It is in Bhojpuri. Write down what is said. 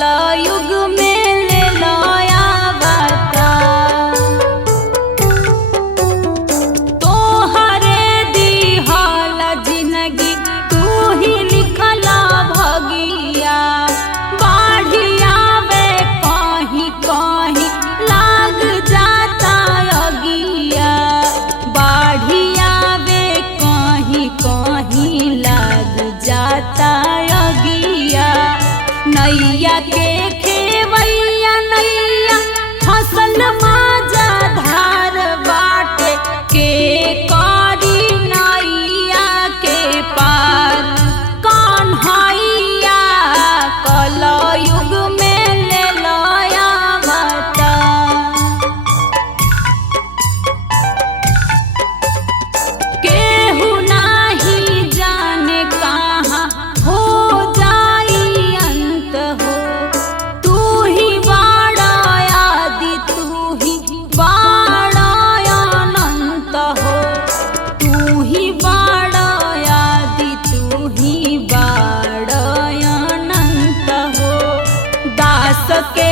कलयुग में ले लो अवतार। तोहरे दिहल जिंदगी तू ही लिखला भगिया। बाढ़िया वे कहीं कहीं लाग जाता अगिया। बाढ़िया वे कहीं कहीं लाग जाता अगिया। नैया के खेवैया नैया फसल माजा धार बाटे के करी नैया के पार। कन्हैया कलयुग में ले लो अवतार। केहू नाही जाने कहाँ हो जाई अंत हो। तू ही बाड़ा आदि तू ही बाड़ा अनंत हो। तू ही बाड़ा आदि तू ही बाड़ा अनंत हो। दास के